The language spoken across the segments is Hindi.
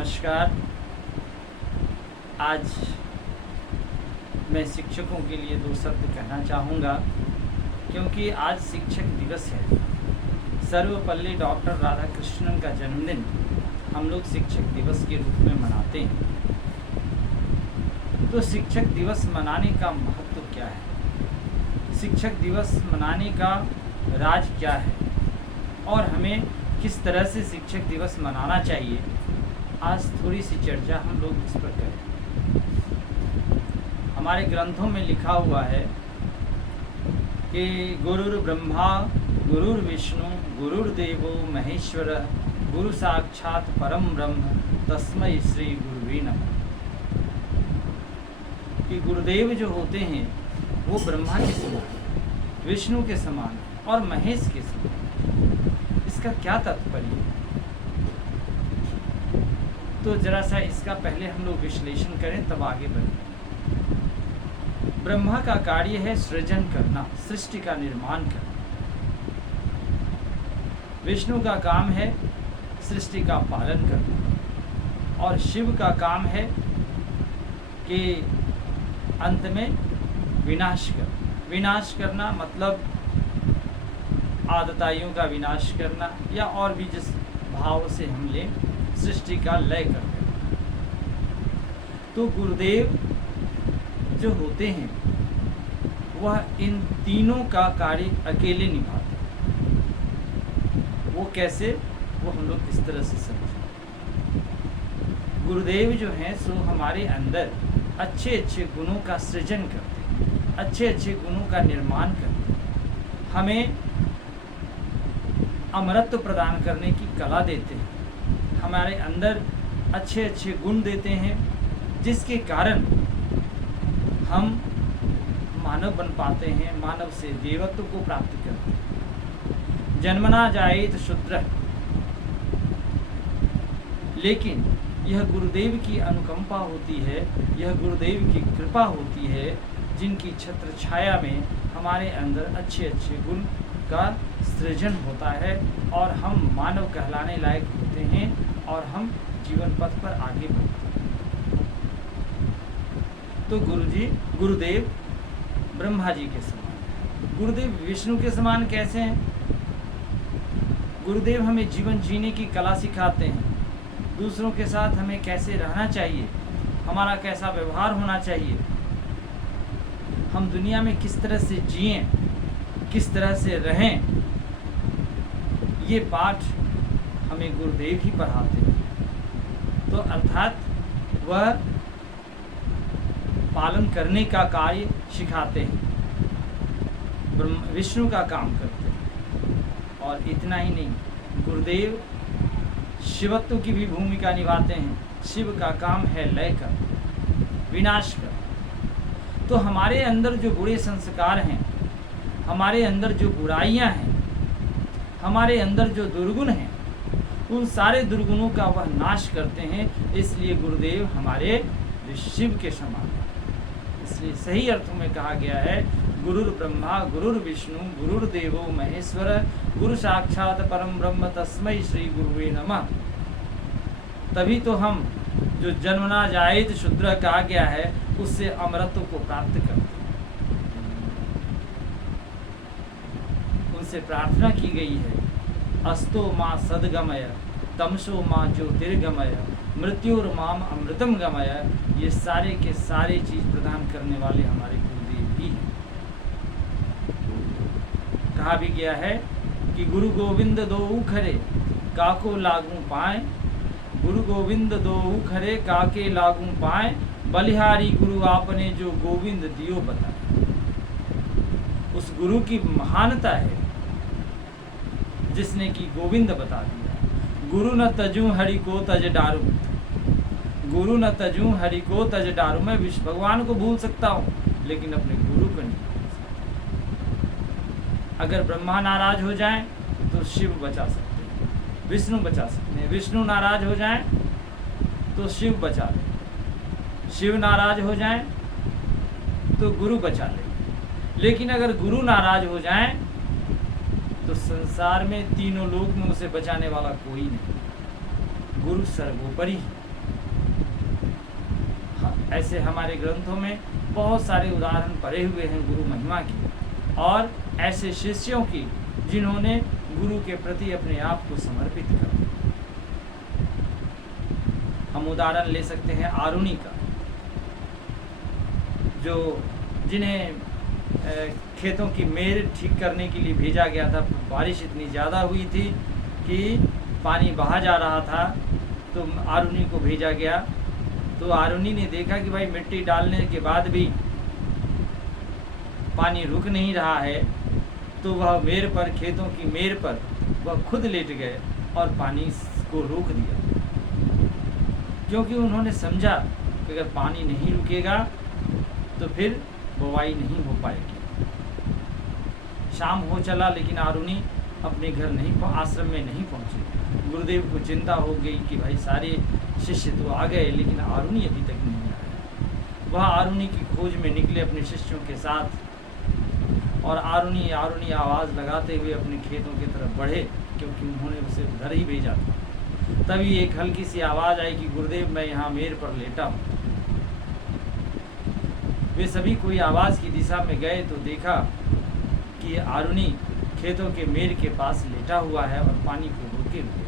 नमस्कार। आज मैं शिक्षकों के लिए दो शब्द कहना चाहूँगा, क्योंकि आज शिक्षक दिवस है। सर्वपल्ली डॉक्टर राधाकृष्णन का जन्मदिन हम लोग शिक्षक दिवस के रूप में मनाते हैं। तो शिक्षक दिवस मनाने का महत्व क्या है, शिक्षक दिवस मनाने का राज क्या है और हमें किस तरह से शिक्षक दिवस मनाना चाहिए, आज थोड़ी सी चर्चा हम लोग इस पर करें। हमारे ग्रंथों में लिखा हुआ है कि गुरुर् ब्रह्मा गुरुर्विष्णु गुरुर्देवो महेश्वर गुरु साक्षात परम ब्रह्म तस्मै श्री गुरुवे नमः। कि गुरुदेव जो होते हैं वो ब्रह्मा के समान, विष्णु के समान और महेश के समान। इसका क्या तात्पर्य है? तो जरा सा इसका पहले हम लोग विश्लेषण करें, तब आगे बढ़ें। ब्रह्मा का कार्य है सृजन करना, सृष्टि का निर्माण करना। विष्णु का काम है सृष्टि का पालन करना और शिव का काम है कि अंत में विनाश करना। विनाश करना मतलब आदताइयों का विनाश करना, या और भी जिस भाव से हम लें, सृष्टि का लय कर देना। तो गुरुदेव जो होते हैं वह इन तीनों का कार्य अकेले निभाते हैं। वो कैसे, वो हम लोग इस तरह से समझें। गुरुदेव जो हैं सो हमारे अंदर अच्छे अच्छे गुणों का सृजन करते हैं, अच्छे अच्छे गुणों का निर्माण करते हैं, हमें अमरत्व प्रदान करने की कला देते हैं, हमारे अंदर अच्छे अच्छे गुण देते हैं, जिसके कारण हम मानव बन पाते हैं, मानव से देवत्व को प्राप्त करते हैं। जन्मना जायेत शूद्रः, लेकिन यह गुरुदेव की अनुकंपा होती है, यह गुरुदेव की कृपा होती है, जिनकी छत्र छाया में हमारे अंदर अच्छे अच्छे गुण का सृजन होता है और हम मानव कहलाने लायक होते हैं और हम जीवन पथ पर आगे बढ़ते हैं। तो गुरुदेव ब्रह्मा जी के समान, गुरुदेव विष्णु के समान कैसे हैं? गुरुदेव हमें जीवन जीने की कला सिखाते हैं, दूसरों के साथ हमें कैसे रहना चाहिए, हमारा कैसा व्यवहार होना चाहिए, हम दुनिया में किस तरह से जिएं, किस तरह से रहें, ये पाठ हमें गुरुदेव ही पढ़ाते हैं। तो अर्थात वह पालन करने का कार्य सिखाते हैं, विष्णु का काम करते हैं। और इतना ही नहीं, गुरुदेव शिवत्व की भी भूमिका निभाते हैं। शिव का काम है लय कर, विनाश कर। तो हमारे अंदर जो बुरे संस्कार हैं, हमारे अंदर जो बुराइयां हैं, हमारे अंदर जो दुर्गुण हैं, उन सारे दुर्गुणों का वह नाश करते हैं। इसलिए गुरुदेव हमारे शिव के समान हैं। इसलिए सही अर्थों में कहा गया है, गुरुर् ब्रह्मा गुरुर्विष्णु गुरुर्देवो महेश्वर गुरु साक्षात परम ब्रह्म तस्मै श्री गुरुवे नमः। तभी तो हम जो जन्मना जायेत शूद्र कहा गया है, उससे अमरत्व को प्राप्त करते हैं। उनसे प्रार्थना की गई है, अस्तो माँ सद्गमय तमसो माँ ज्योतिर्गमय मृत्युर्माम अमृतम गमय। ये सारे के सारे चीज प्रदान करने वाले हमारे गुरुदेव ही हैं। कहा भी गया है कि गुरु गोविंद दो खरे काको लागू पाए, गुरु गोविंद दो खरे काके लागू पाए, बलिहारी गुरु आपने जो गोविंद दियो बताए। उस गुरु की महानता है जिसने की गोविंद बता दिया। गुरु न तजू हरि को तज डारू, गुरु न तजू हरि को तज डारू। मैं भगवान को भूल सकता हूँ, लेकिन अपने गुरु को नहीं भूल सकता। अगर ब्रह्मा नाराज हो जाए तो शिव बचा सकते हैं, विष्णु बचा सकते हैं। विष्णु नाराज हो जाए तो शिव बचा ले, शिव नाराज हो जाए तो गुरु बचा ले। लेकिन अगर गुरु नाराज हो जाए तो संसार में तीनों लोक में उसे बचाने वाला कोई नहीं। गुरु सर्वोपरि है। ऐसे हमारे ग्रंथों में बहुत सारे उदाहरण पड़े हुए हैं गुरु महिमा की, और ऐसे शिष्यों की जिन्होंने गुरु के प्रति अपने आप को समर्पित कर दिया। हम उदाहरण ले सकते हैं आरुणि का, जो जिन्हें खेतों की मेड़ ठीक करने के लिए भेजा गया था। बारिश इतनी ज़्यादा हुई थी कि पानी बहा जा रहा था, तो आरुणि को भेजा गया। तो आरुणि ने देखा कि भाई मिट्टी डालने के बाद भी पानी रुक नहीं रहा है, तो वह मेड़ पर, खेतों की मेड़ पर वह खुद लेट गए और पानी को रोक दिया, क्योंकि उन्होंने समझा कि अगर पानी नहीं रुकेगा तो फिर बुवाई नहीं हो पाएगी। शाम हो चला, लेकिन आरुणि अपने घर नहीं, आश्रम में नहीं पहुंची। गुरुदेव को चिंता हो गई कि भाई सारे शिष्य तो आ गए, लेकिन आरुणि अभी तक नहीं आया। वह आरुणि की खोज में निकले अपने शिष्यों के साथ, और आरुणि आरुणि आवाज़ लगाते हुए अपने खेतों की तरफ बढ़े, क्योंकि उन्होंने उसे उधर ही भेजा था। तभी एक हल्की सी आवाज़ आई कि गुरुदेव मैं यहाँ मेड़ पर लेटा हूँ। वे सभी कोई आवाज़ की दिशा में गए तो देखा कि आरुणि खेतों के मेड़ के पास लेटा हुआ है और पानी को रोके हुए।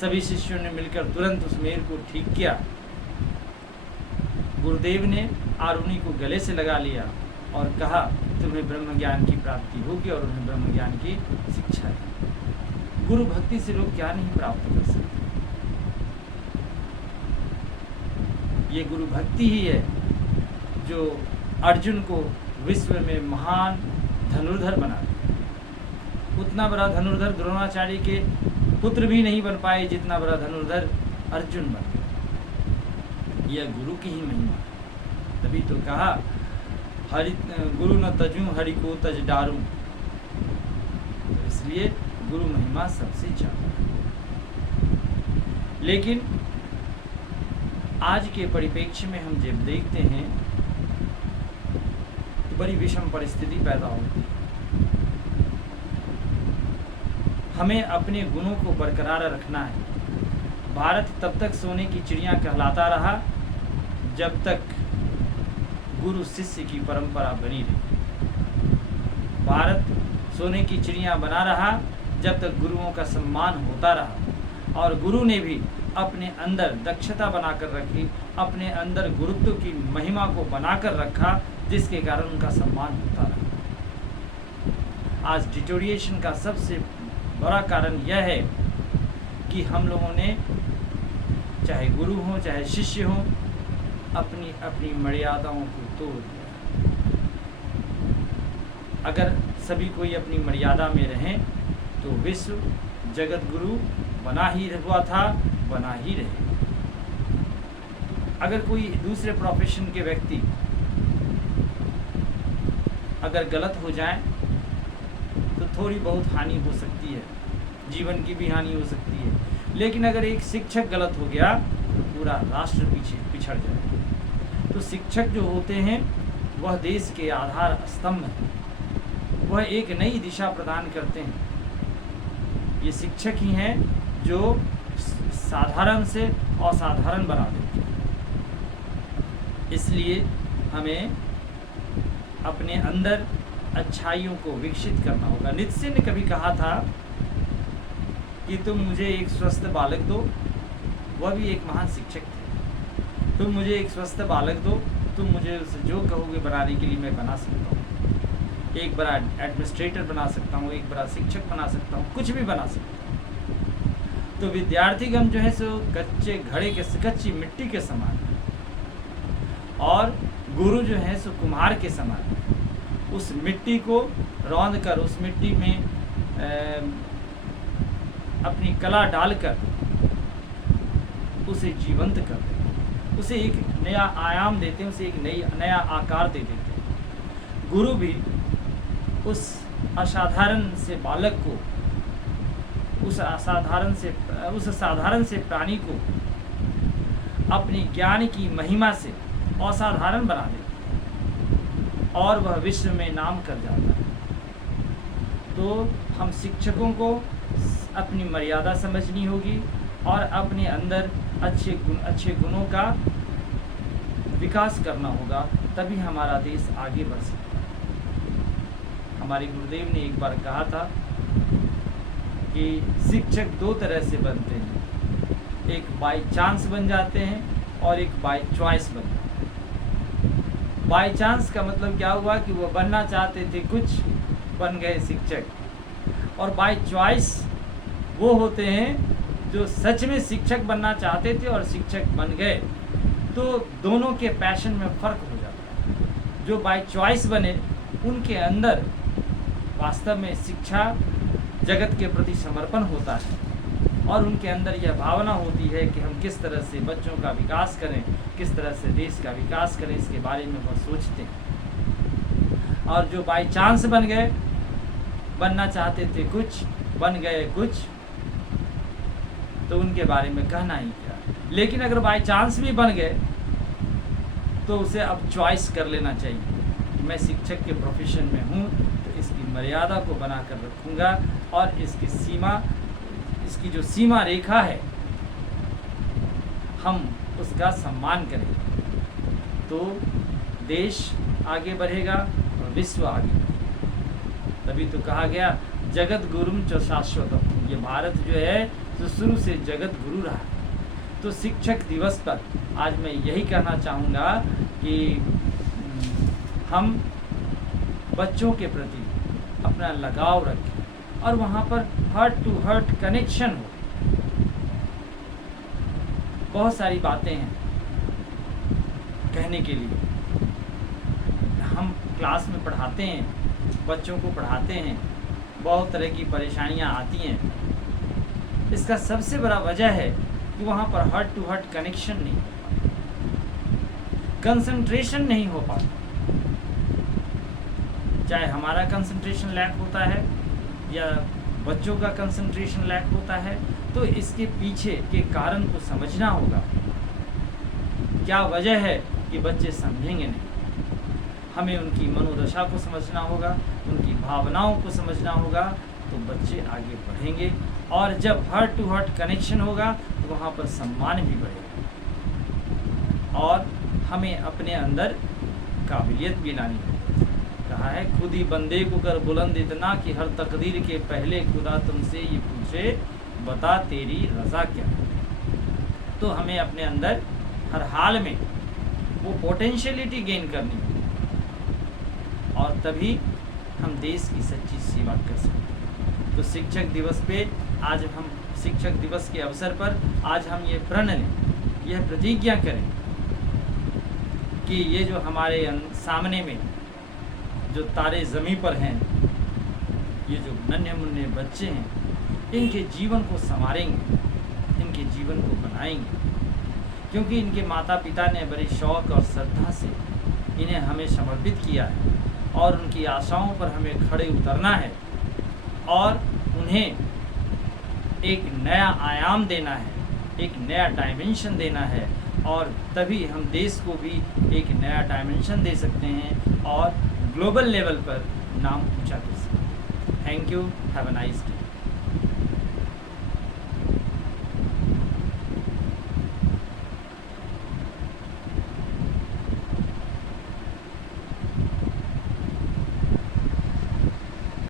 सभी शिष्यों ने मिलकर तुरंत उस मेड़ को ठीक किया। गुरुदेव ने आरुणि को गले से लगा लिया और कहा तुम्हें ब्रह्म ज्ञान की प्राप्ति होगी, और उन्हें ब्रह्म ज्ञान की शिक्षा है। गुरु भक्ति से लोग क्या नहीं प्राप्त कर सकते। ये गुरु भक्ति ही है जो अर्जुन को विश्व में महान धनुर्धर बना दिया। उतना बड़ा धनुर्धर द्रोणाचार्य के पुत्र भी नहीं बन पाए जितना बड़ा धनुर्धर अर्जुन बन गया। यह गुरु की ही महिमा। तभी तो कहा हरि गुरु न तजूं हरि को तज डारूं। तो इसलिए गुरु महिमा सबसे ज्यादा है। लेकिन आज के परिप्रेक्ष्य में हम जब देखते हैं तो बड़ी विषम परिस्थिति पैदा होती है। हमें अपने गुणों को बरकरार रखना है। भारत तब तक सोने की चिड़िया कहलाता रहा जब तक गुरु शिष्य की परंपरा बनी रही। भारत सोने की चिड़िया बना रहा जब तक गुरुओं का सम्मान होता रहा, और गुरु ने भी अपने अंदर दक्षता बनाकर रखी, अपने अंदर गुरुत्व की महिमा को बनाकर रखा, जिसके कारण उनका सम्मान होता रहा। आज डिटोरिएशन का सबसे बड़ा कारण यह है कि हम लोगों ने, चाहे गुरु हो चाहे शिष्य हो, अपनी अपनी मर्यादाओं को तोड़ दिया। अगर सभी कोई अपनी मर्यादा में रहें तो विश्व जगत गुरु बना ही हुआ था, बना ही रहे। अगर कोई दूसरे प्रोफेशन के व्यक्ति अगर गलत हो जाए तो थोड़ी बहुत हानि हो सकती है, जीवन की भी हानि हो सकती है। लेकिन अगर एक शिक्षक गलत हो गया तो पूरा राष्ट्र पिछड़ जाए। तो शिक्षक जो होते हैं वह देश के आधार स्तंभ हैं, वह एक नई दिशा प्रदान करते हैं। ये शिक्षक ही हैं जो साधारण से असाधारण बना देते हैं। इसलिए हमें अपने अंदर अच्छाइयों को विकसित करना होगा। नीत्शे ने कभी कहा था कि तुम मुझे एक स्वस्थ बालक दो, वह भी एक महान शिक्षक थे। तुम मुझे एक स्वस्थ बालक दो, तुम मुझे जो कहोगे बनाने के लिए मैं बना सकता हूँ। एक बड़ा एडमिनिस्ट्रेटर बना सकता हूँ, एक बड़ा शिक्षक बना सकता हूँ, कुछ भी बना सकता हूँ। तो विद्यार्थीगण जो है सो कच्चे घड़े के, कच्ची मिट्टी के समान है, और गुरु जो है सो कुम्हार के समान है। उस मिट्टी को रौंद कर, उस मिट्टी में अपनी कला डालकर उसे जीवंत कर देते, उसे एक नया आयाम देते हैं, उसे एक नया आकार दे देते हैं। गुरु भी उस असाधारण से बालक को, उस साधारण से प्राणी को अपनी ज्ञान की महिमा से असाधारण बना देते हैं, और वह विश्व में नाम कर जाता है। तो हम शिक्षकों को अपनी मर्यादा समझनी होगी, और अपने अंदर अच्छे गुणों का विकास करना होगा, तभी हमारा देश आगे बढ़ सकता है। हमारे गुरुदेव ने एक बार कहा था कि शिक्षक दो तरह से बनते हैं, एक बाय चांस बन जाते हैं और एक बाय चॉइस बनते हैं। बाय चांस का मतलब क्या हुआ कि वो बनना चाहते थे कुछ, बन गए शिक्षक, और बाय चॉइस वो होते हैं जो सच में शिक्षक बनना चाहते थे और शिक्षक बन गए। तो दोनों के पैशन में फ़र्क हो जाता है। जो बाय चॉइस बने उनके अंदर वास्तव में शिक्षा जगत के प्रति समर्पण होता है और उनके अंदर यह भावना होती है कि हम किस तरह से बच्चों का विकास करें, किस तरह से देश का विकास करें, इसके बारे में वह सोचते हैं। और जो बाय चांस बन गए, बनना चाहते थे कुछ, बन गए कुछ, तो उनके बारे में कहना ही क्या। लेकिन अगर बाय चांस भी बन गए तो उसे अब चॉइस कर लेना चाहिए। मैं शिक्षक के प्रोफेशन में हूँ तो इसकी मर्यादा को बना कर रखूँगा और इसकी जो सीमा रेखा है हम उसका सम्मान करें, तो देश आगे बढ़ेगा और विश्व आगे बढ़ेगा। तभी तो कहा गया जगत गुरुम च शाश्वतम। ये भारत जो है तो शुरू से जगत गुरु रहा है। तो शिक्षक दिवस पर आज मैं यही कहना चाहूँगा कि हम बच्चों के प्रति अपना लगाव रखें और वहाँ पर हार्ट टू हार्ट कनेक्शन हो। बहुत सारी बातें हैं कहने के लिए। हम क्लास में पढ़ाते हैं, बच्चों को पढ़ाते हैं, बहुत तरह की परेशानियाँ आती हैं। इसका सबसे बड़ा वजह है कि वहाँ पर हार्ट टू हार्ट कनेक्शन नहीं हो पाता, कंसंट्रेशन नहीं हो पाता। चाहे हमारा कंसंट्रेशन लैक होता है या बच्चों का कंसंट्रेशन लैक होता है, तो इसके पीछे के कारण को समझना होगा। क्या वजह है कि बच्चे समझेंगे नहीं। हमें उनकी मनोदशा को समझना होगा, उनकी भावनाओं को समझना होगा, तो बच्चे आगे बढ़ेंगे। और जब हार्ट टू हार्ट कनेक्शन होगा तो वहाँ पर सम्मान भी बढ़ेगा और हमें अपने अंदर काबिलियत भी लानी होगी। कहा है खुद ही बंदे को कर बुलंद इतना कि हर तकदीर के पहले खुदा तुमसे ये पूछे बता तेरी रज़ा क्या है। तो हमें अपने अंदर हर हाल में वो पोटेंशियलिटी गेन करनी होगी और तभी हम देश की सच्ची सेवा कर सकते हैं। तो शिक्षक दिवस पे आज हम शिक्षक दिवस के अवसर पर आज हम ये प्रण लें, यह प्रतिज्ञा करें कि ये जो हमारे सामने में जो तारे ज़मीं पर हैं, ये जो नन्हे मुन्ने बच्चे हैं, इनके जीवन को संवारेंगे, इनके जीवन को बनाएंगे, क्योंकि इनके माता पिता ने बड़े शौक़ और श्रद्धा से इन्हें हमें समर्पित किया है और उनकी आशाओं पर हमें खड़े उतरना है और उन्हें एक नया आयाम देना है, एक नया डायमेंशन देना है और तभी हम देश को भी एक नया डायमेंशन दे सकते हैं और ग्लोबल लेवल पर नाम ऊंचा कर सकते हैं। Thank you, have a nice day.